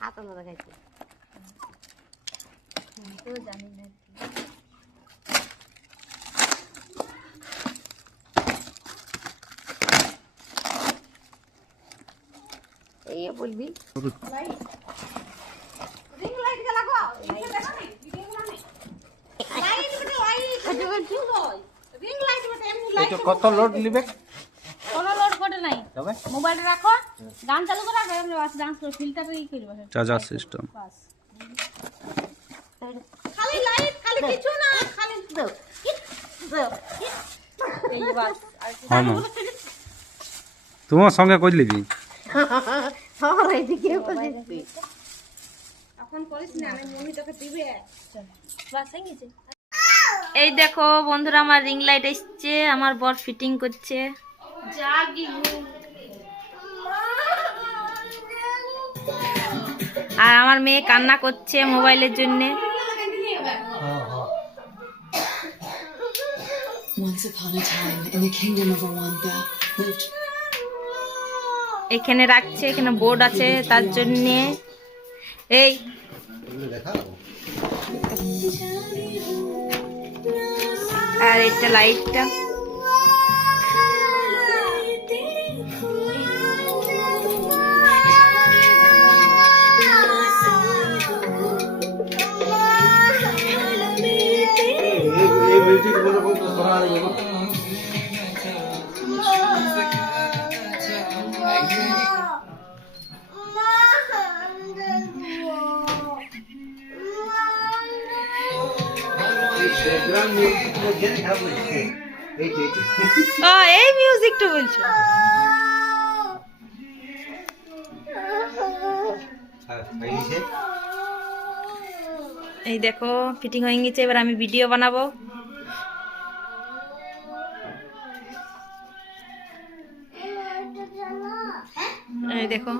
হাত আলাদা খাইছে তো জানি না এই বলবি লাইট রিং লাইট কে লাগাও এই দেখো না ভিডিও বানাই লাইট বটে লাইট রিং লাইট বটে এমনি লাইট কত লোড নিবে কোনো লোড করে নাই তবে মোবাইল রাখো গান চালু করে রাখো এমনি বাস ডান্স করে ফিল্টার ই করবে চার্জার সিস্টেম বাস খালি লাইট খালি কিছু না খালি দাও এই বাস হ্যাঁ মা তোমার সঙ্গে কই লিবি আমার এইদিকে কইছি এখন করিস না আমি মনি তোকে দিবে বাস হয়ে গেছে এই দেখো বন্ধুরা আমার রিং লাইট এসেছে আমার বর ফিটিং করছে জাগি আর আমার মেয়ে কান্না করছে মোবাইলের জন্য এখানে রাখছে এখানে বোর্ড আছে তার জন্য এই আর এটা লাইটটা এই মিউজিকটা বলছো এই দেখো ফিটিং হয়ে গেছে এবার আমি ভিডিও বানাবো এই দেখো